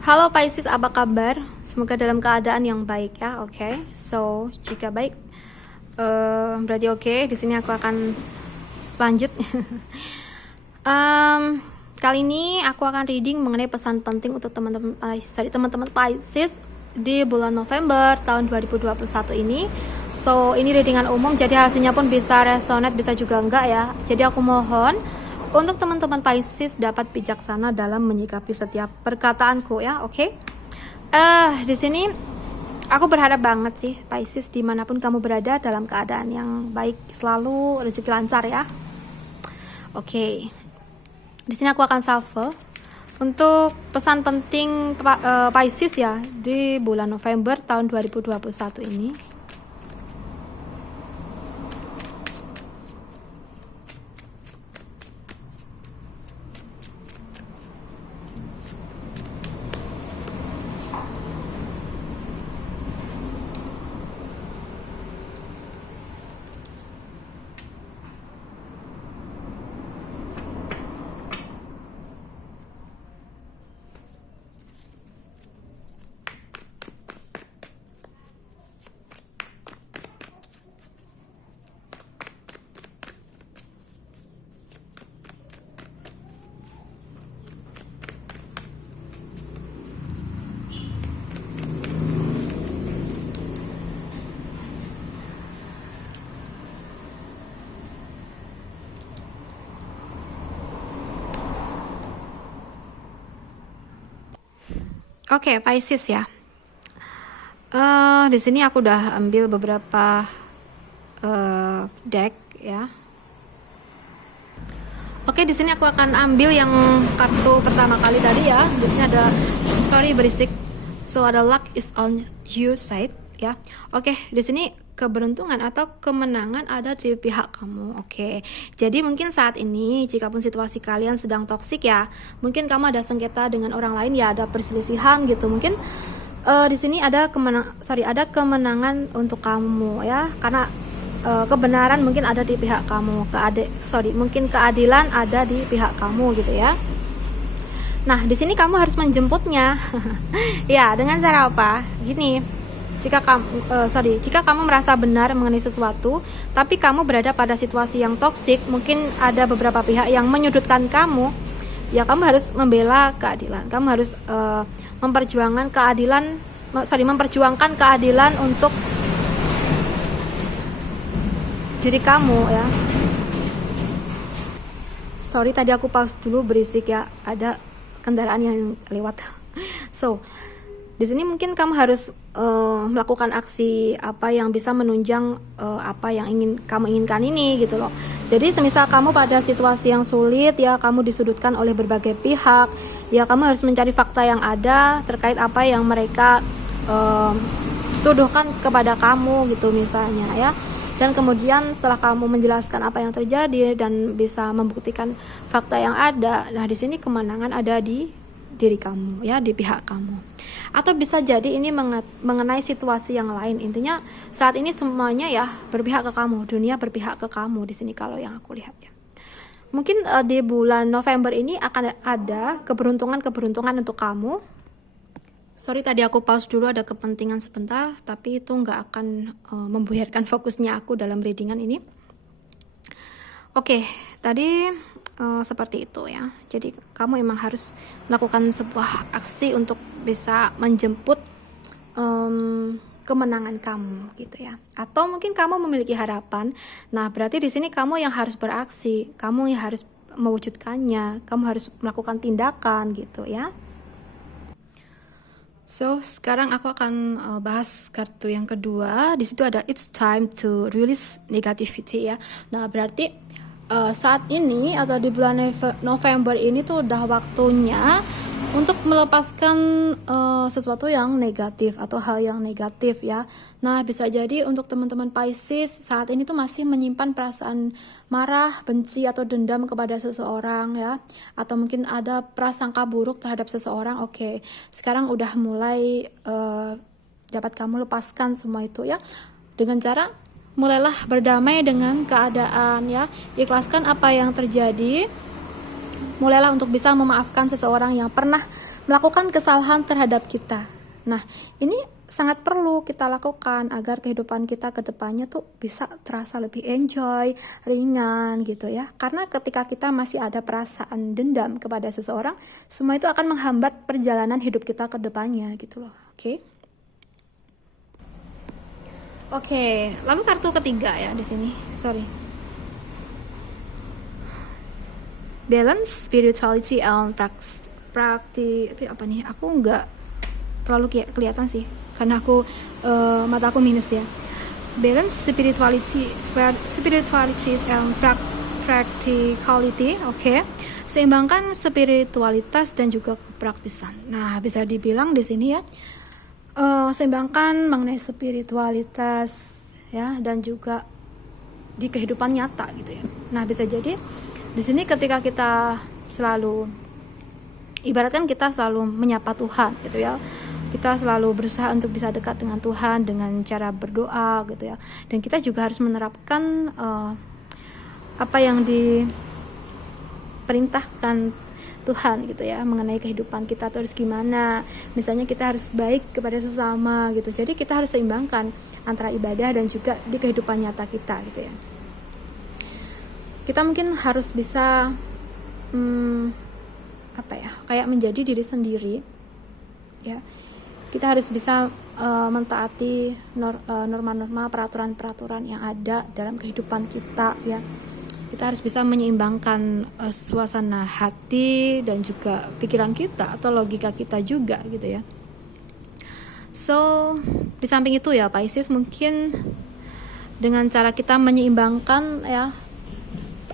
Halo Pisces, apa kabar? Semoga dalam keadaan yang baik ya. Oke. So, jika baik, berarti oke. Di sini aku akan lanjut. Kali ini aku akan reading mengenai pesan penting untuk teman-teman Pisces di bulan November tahun 2021 ini. So, ini readingan umum, jadi hasilnya pun bisa resonate, bisa juga enggak ya. Jadi aku mohon untuk teman-teman Pisces dapat bijaksana dalam menyikapi setiap perkataanku ya, oke? Di sini aku berharap banget sih Pisces dimanapun kamu berada dalam keadaan yang baik, selalu rezeki lancar ya. Oke. Di sini aku akan shuffle untuk pesan penting Pisces ya di bulan November tahun 2021 ini. Oke, Pisces ya. Di sini aku udah ambil beberapa deck ya. Oke, di sini aku akan ambil yang kartu pertama kali tadi ya. Di sini ada berisik. So ada luck is on your side ya. Oke, di sini keberuntungan atau kemenangan ada di pihak kamu. Oke. Jadi mungkin saat ini jika pun situasi kalian sedang toksik ya, mungkin kamu ada sengketa dengan orang lain ya, ada perselisihan gitu. Mungkin di sini ada kemenangan untuk kamu ya, karena kebenaran mungkin ada di pihak kamu, mungkin keadilan ada di pihak kamu gitu ya. Nah, di sini kamu harus menjemputnya. Ya, dengan cara apa? Gini, jika kamu merasa benar mengenai sesuatu, tapi kamu berada pada situasi yang toksik, mungkin ada beberapa pihak yang menyudutkan kamu, ya kamu harus membela keadilan. Kamu harus memperjuangkan keadilan untuk diri kamu ya. Tadi aku pause dulu, berisik ya, ada kendaraan yang lewat. So, di sini mungkin kamu harus melakukan aksi apa yang bisa menunjang apa yang kamu inginkan ini gitu loh. Jadi semisal kamu pada situasi yang sulit ya, kamu disudutkan oleh berbagai pihak, ya kamu harus mencari fakta yang ada terkait apa yang mereka tuduhkan kepada kamu gitu misalnya ya. Dan kemudian setelah kamu menjelaskan apa yang terjadi dan bisa membuktikan fakta yang ada, nah di sini kemenangan ada di diri kamu ya, di pihak kamu. Atau bisa jadi ini mengenai situasi yang lain. Intinya saat ini semuanya ya berpihak ke kamu, dunia berpihak ke kamu di sini kalau yang aku lihat ya. Mungkin di bulan November ini akan ada keberuntungan untuk kamu. Tadi aku pause dulu, ada kepentingan sebentar, tapi itu nggak akan membuyarkan fokusnya aku dalam readingan ini. Oke, tadi seperti itu ya. Jadi kamu emang harus melakukan sebuah aksi untuk bisa menjemput kemenangan kamu gitu ya. Atau mungkin kamu memiliki harapan. Nah, berarti di sini kamu yang harus beraksi, kamu yang harus mewujudkannya, kamu harus melakukan tindakan gitu ya. So, sekarang aku akan bahas kartu yang kedua. Di situ ada it's time to release negativity ya. Nah, berarti saat ini atau di bulan November ini tuh udah waktunya untuk melepaskan sesuatu yang negatif atau hal yang negatif ya. Nah, bisa jadi untuk teman-teman Pisces saat ini tuh masih menyimpan perasaan marah, benci atau dendam kepada seseorang ya, atau mungkin ada prasangka buruk terhadap seseorang. Oke, sekarang udah mulai dapat kamu lepaskan semua itu ya, dengan cara mulailah berdamai dengan keadaan ya, ikhlaskan apa yang terjadi. mulailah untuk bisa memaafkan seseorang yang pernah melakukan kesalahan terhadap kita. Nah, ini sangat perlu kita lakukan agar kehidupan kita ke depannya tuh bisa terasa lebih enjoy, ringan gitu ya. Karena ketika kita masih ada perasaan dendam kepada seseorang, semua itu akan menghambat perjalanan hidup kita ke depannya gitu loh. Oke, lalu kartu ketiga ya di sini. Balance, spirituality, and apa nih? Aku nggak terlalu kelihatan sih, karena aku mata aku minus ya. Balance, spirituality and practicality. Oke. Seimbangkan spiritualitas dan juga kepraktisan. Nah, bisa dibilang di sini ya, seimbangkan mengenai spiritualitas ya dan juga di kehidupan nyata gitu ya. Nah, bisa jadi di sini ketika kita selalu ibaratkan kita selalu menyapa Tuhan gitu ya. Kita selalu berusaha untuk bisa dekat dengan Tuhan dengan cara berdoa gitu ya. Dan kita juga harus menerapkan apa yang diperintahkan Tuhan gitu ya, mengenai kehidupan kita terus gimana. Misalnya kita harus baik kepada sesama gitu. Jadi kita harus seimbangkan antara ibadah dan juga di kehidupan nyata kita gitu ya. Kita mungkin harus bisa kayak menjadi diri sendiri ya. Kita harus bisa mentaati norma-norma, peraturan-peraturan yang ada dalam kehidupan kita ya. Kita harus bisa menyeimbangkan suasana hati dan juga pikiran kita atau logika kita juga gitu ya. So, di samping itu ya Pisces, mungkin dengan cara kita menyeimbangkan ya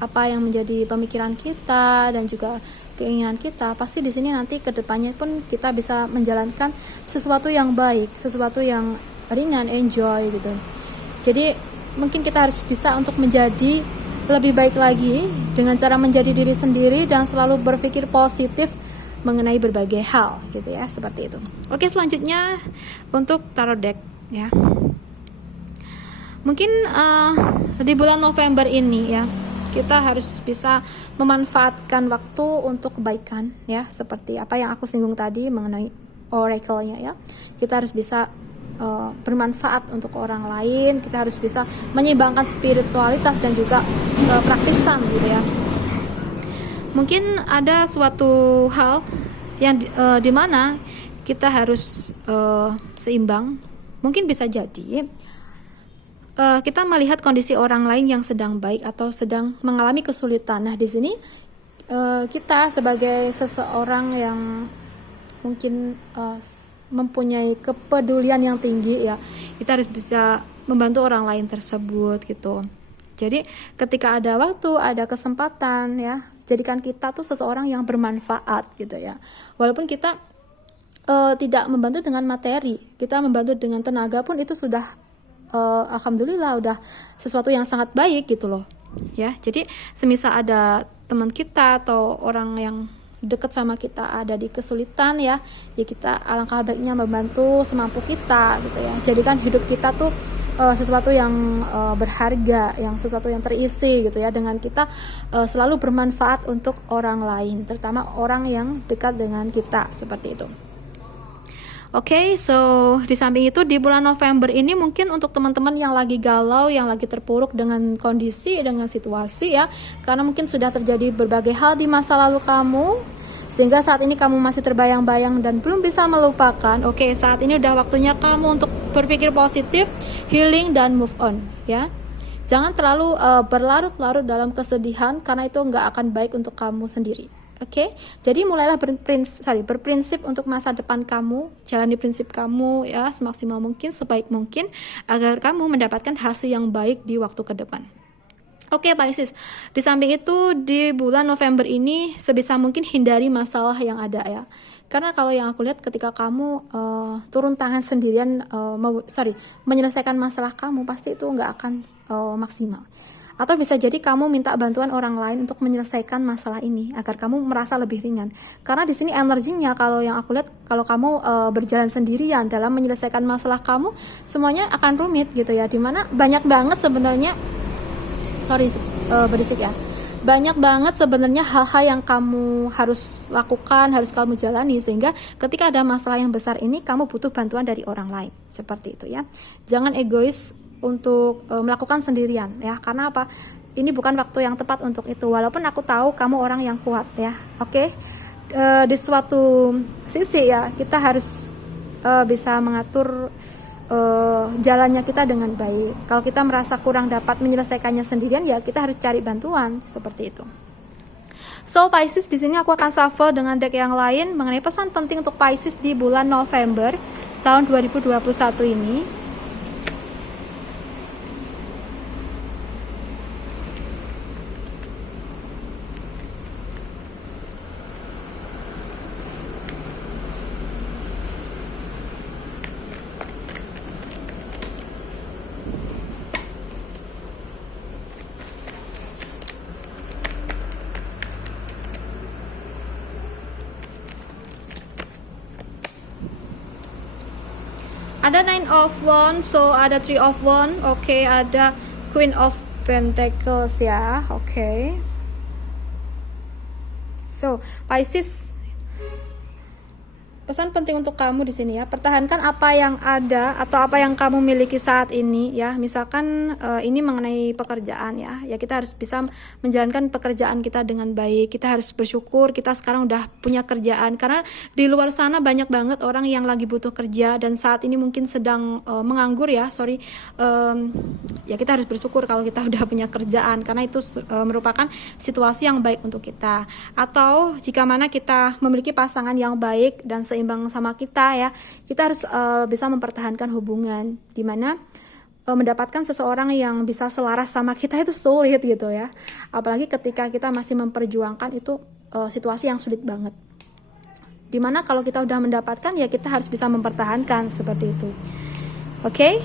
apa yang menjadi pemikiran kita dan juga keinginan kita, pasti di sini nanti ke depannya pun kita bisa menjalankan sesuatu yang baik, sesuatu yang ringan, enjoy gitu. Jadi mungkin kita harus bisa untuk menjadi lebih baik lagi dengan cara menjadi diri sendiri dan selalu berpikir positif mengenai berbagai hal gitu ya, seperti itu. Oke, selanjutnya untuk tarot deck ya. Mungkin di bulan November ini ya, kita harus bisa memanfaatkan waktu untuk kebaikan ya, seperti apa yang aku singgung tadi mengenai oracle-nya ya. Kita harus bisa bermanfaat untuk orang lain. Kita harus bisa menyeimbangkan spiritualitas dan juga praktisan gitu ya. Mungkin ada suatu hal yang dimana kita harus seimbang. Mungkin bisa jadi kita melihat kondisi orang lain yang sedang baik atau sedang mengalami kesulitan. Nah, di sini kita sebagai seseorang yang mungkin mempunyai kepedulian yang tinggi ya, kita harus bisa membantu orang lain tersebut gitu. Jadi ketika ada waktu, ada kesempatan ya, jadikan kita tuh seseorang yang bermanfaat gitu ya. Walaupun kita tidak membantu dengan materi, kita membantu dengan tenaga pun itu sudah alhamdulillah udah sesuatu yang sangat baik gitu loh ya. Jadi semisal ada teman kita atau orang yang dekat sama kita ada di kesulitan ya kita alangkah baiknya membantu semampu kita gitu ya. Jadikan hidup kita tuh sesuatu yang berharga, yang sesuatu yang terisi gitu ya, dengan kita selalu bermanfaat untuk orang lain, terutama orang yang dekat dengan kita, seperti itu. Oke, so di samping itu di bulan November ini mungkin untuk teman-teman yang lagi galau, yang lagi terpuruk dengan kondisi, dengan situasi ya, karena mungkin sudah terjadi berbagai hal di masa lalu kamu, sehingga saat ini kamu masih terbayang-bayang dan belum bisa melupakan. Oke, saat ini udah waktunya kamu untuk berpikir positif, healing dan move on ya. Jangan terlalu berlarut-larut dalam kesedihan, karena itu nggak akan baik untuk kamu sendiri. Oke, jadi mulailah berprinsip untuk masa depan kamu, jalani prinsip kamu ya semaksimal mungkin, sebaik mungkin, agar kamu mendapatkan hasil yang baik di waktu ke depan. Oke, Pisces, di samping itu di bulan November ini sebisa mungkin hindari masalah yang ada ya. Karena kalau yang aku lihat ketika kamu turun tangan sendirian menyelesaikan masalah kamu, pasti itu nggak akan maksimal. Atau bisa jadi kamu minta bantuan orang lain untuk menyelesaikan masalah ini agar kamu merasa lebih ringan. Karena di sini energinya, kalau yang aku lihat, kalau kamu berjalan sendirian dalam menyelesaikan masalah kamu, semuanya akan rumit gitu ya. Dimana banyak banget sebenarnya berisik ya. banyak banget sebenarnya hal-hal yang kamu harus lakukan, harus kamu jalani, sehingga ketika ada masalah yang besar ini kamu butuh bantuan dari orang lain, seperti itu ya. Jangan egois untuk melakukan sendirian ya, karena apa? Ini bukan waktu yang tepat untuk itu. Walaupun aku tahu kamu orang yang kuat ya, oke? Di suatu sisi ya, kita harus bisa mengatur jalannya kita dengan baik. Kalau kita merasa kurang dapat menyelesaikannya sendirian, ya kita harus cari bantuan, seperti itu. So Pisces, di sini aku akan shuffle dengan deck yang lain mengenai pesan penting untuk Pisces di bulan November tahun 2021 ini. Ada 9 of Wands, so ada 3 of Wands, oke, ada Queen of Pentacles ya, oke. So, Pisces, pesan penting untuk kamu di sini ya, pertahankan apa yang ada atau apa yang kamu miliki saat ini ya. Misalkan ini mengenai pekerjaan ya, kita harus bisa menjalankan pekerjaan kita dengan baik. Kita harus bersyukur kita sekarang udah punya kerjaan, karena di luar sana banyak banget orang yang lagi butuh kerja dan saat ini mungkin sedang menganggur ya, ya kita harus bersyukur kalau kita udah punya kerjaan, karena itu merupakan situasi yang baik untuk kita. Atau jika mana kita memiliki pasangan yang baik dan seimbang sama kita ya, kita harus bisa mempertahankan hubungan, dimana mendapatkan seseorang yang bisa selaras sama kita itu sulit gitu ya, apalagi ketika kita masih memperjuangkan itu situasi yang sulit banget, dimana kalau kita udah mendapatkan ya kita harus bisa mempertahankan, seperti itu. Oke?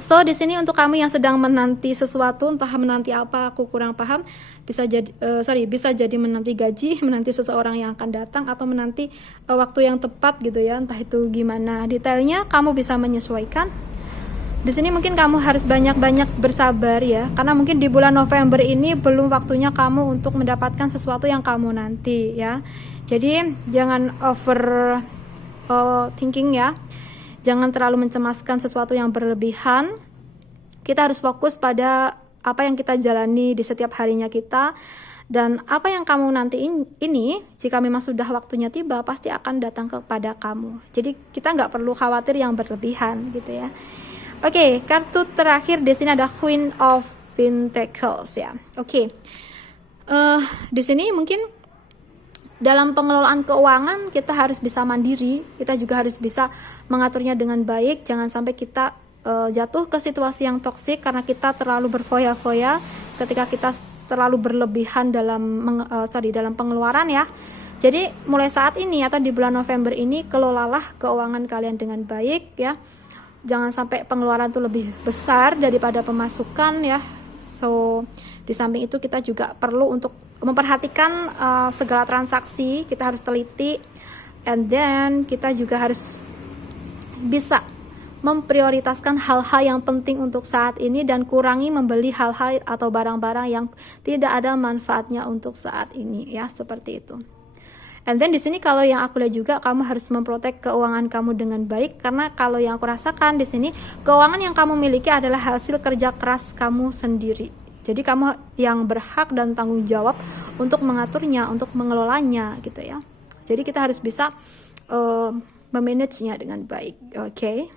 So di sini untuk kamu yang sedang menanti sesuatu, entah menanti apa, aku kurang paham. Bisa jadi menanti gaji, menanti seseorang yang akan datang, atau menanti waktu yang tepat gitu ya. Entah itu gimana detailnya, kamu bisa menyesuaikan. Di sini mungkin kamu harus banyak-banyak bersabar ya, karena mungkin di bulan November ini belum waktunya kamu untuk mendapatkan sesuatu yang kamu nanti ya. Jadi jangan over thinking ya. Jangan terlalu mencemaskan sesuatu yang berlebihan. Kita harus fokus pada apa yang kita jalani di setiap harinya kita. Dan apa yang kamu nanti ini, jika memang sudah waktunya tiba, pasti akan datang kepada kamu. Jadi kita nggak perlu khawatir yang berlebihan gitu ya. Oke, kartu terakhir di sini ada Queen of Pentacles ya. Oke. Di sini mungkin dalam pengelolaan keuangan kita harus bisa mandiri, kita juga harus bisa mengaturnya dengan baik. Jangan sampai kita jatuh ke situasi yang toksik karena kita terlalu berfoya-foya, ketika kita terlalu berlebihan dalam pengeluaran ya. Jadi mulai saat ini atau di bulan November ini, kelolalah keuangan kalian dengan baik ya. Jangan sampai pengeluaran itu lebih besar daripada pemasukan ya. So di samping itu kita juga perlu untuk memperhatikan segala transaksi, kita harus teliti, and then kita juga harus bisa memprioritaskan hal-hal yang penting untuk saat ini dan kurangi membeli hal-hal atau barang-barang yang tidak ada manfaatnya untuk saat ini ya, seperti itu. And then di sini kalau yang aku lihat juga, kamu harus memprotek keuangan kamu dengan baik, karena kalau yang aku rasakan di sini, keuangan yang kamu miliki adalah hasil kerja keras kamu sendiri. Jadi kamu yang berhak dan tanggung jawab untuk mengaturnya, untuk mengelolanya gitu ya. Jadi kita harus bisa memanagenya dengan baik. Oke.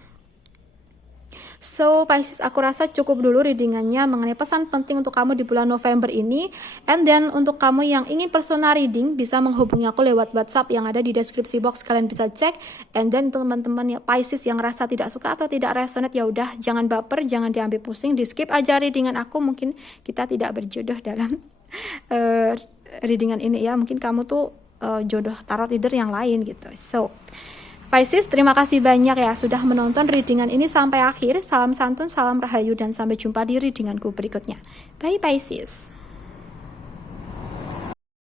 So Pisces, aku rasa cukup dulu readingannya mengenai pesan penting untuk kamu di bulan November ini. And then untuk kamu yang ingin personal reading, bisa menghubungi aku lewat WhatsApp yang ada di deskripsi box, kalian bisa cek. And then teman-teman ya Pisces yang rasa tidak suka atau tidak resonate, ya udah jangan baper, jangan diambil pusing, di skip aja readingan aku. Mungkin kita tidak berjodoh dalam readingan ini ya. Mungkin kamu tuh jodoh tarot reader yang lain gitu. So Pisces, terima kasih banyak ya sudah menonton readingan ini sampai akhir. Salam santun, salam rahayu, dan sampai jumpa di readinganku berikutnya. Bye Pisces.